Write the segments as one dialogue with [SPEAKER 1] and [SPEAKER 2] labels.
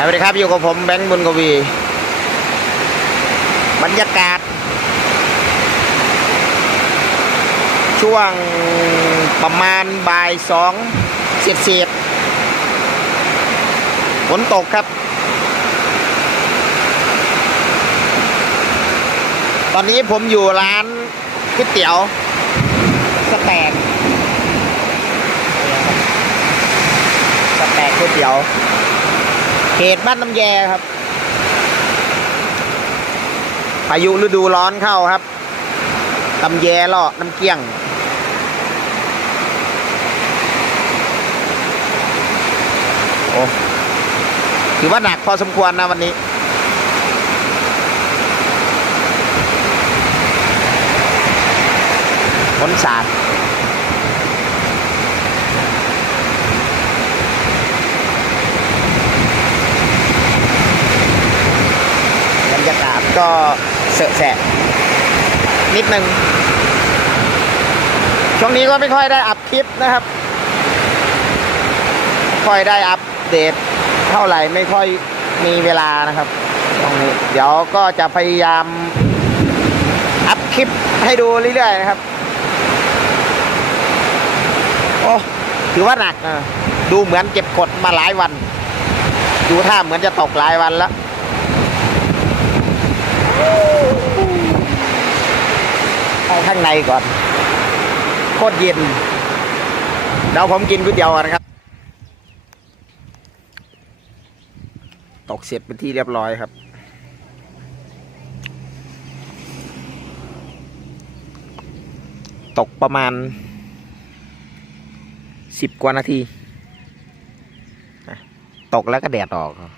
[SPEAKER 1] สวัสดีครับอยู่กับผมแบงค์บุญกวี บรรยากาศ ช่วงประมาณบ่ายสองเสียดเสียดฝนตกครับ ตอนนี้ผมอยู่ร้านก๋วยเตี๋ยวสแต็กสแต็กก๋วยเตี๋ยว เขตบ้านน้ำแยครับพายุฤดูร้อนเข้าครับตำแยล่อน้ำเกี้ยง โอ้ถือว่าหนักพอสมควรนะวันนี้ ฝนสาดบรรยา ก็เสอะแสะนิดนึง ช่วงนี้ก็ไม่ค่อยได้อัพคลิปนะครับ ค่อยได้อัปเดตเท่าไหร่ไม่ค่อยมีเวลานะครับตรงนี้เดี๋ยวก็จะพยายามอัพคลิปให้ดูเรื่อยๆนะครับ โอ้ถือว่าหนักนะดูเหมือนเก็บกดมาหลายวัน ดูท่าเหมือนจะตกหลายวันแล้ว เข้าข้างในก่อน โคตรเย็น เดี๋ยวผมกินก๋วยเตี๋ยวนะครับ ตกเสร็จเป็นที่เรียบร้อยครับตกประมาณสิบกว่านาที ตกแล้วก็แดดออกครับ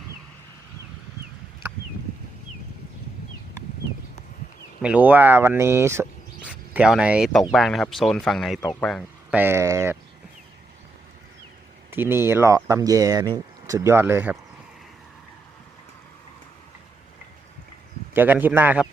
[SPEAKER 1] ไม่รู้ว่าวันนี้แถวไหนตกบ้างนะครับ โซนฝั่งไหนตกบ้าง แต่ที่นี่เลาะตำแยนี่สุดยอดเลยครับ เจอกันคลิปหน้าครับ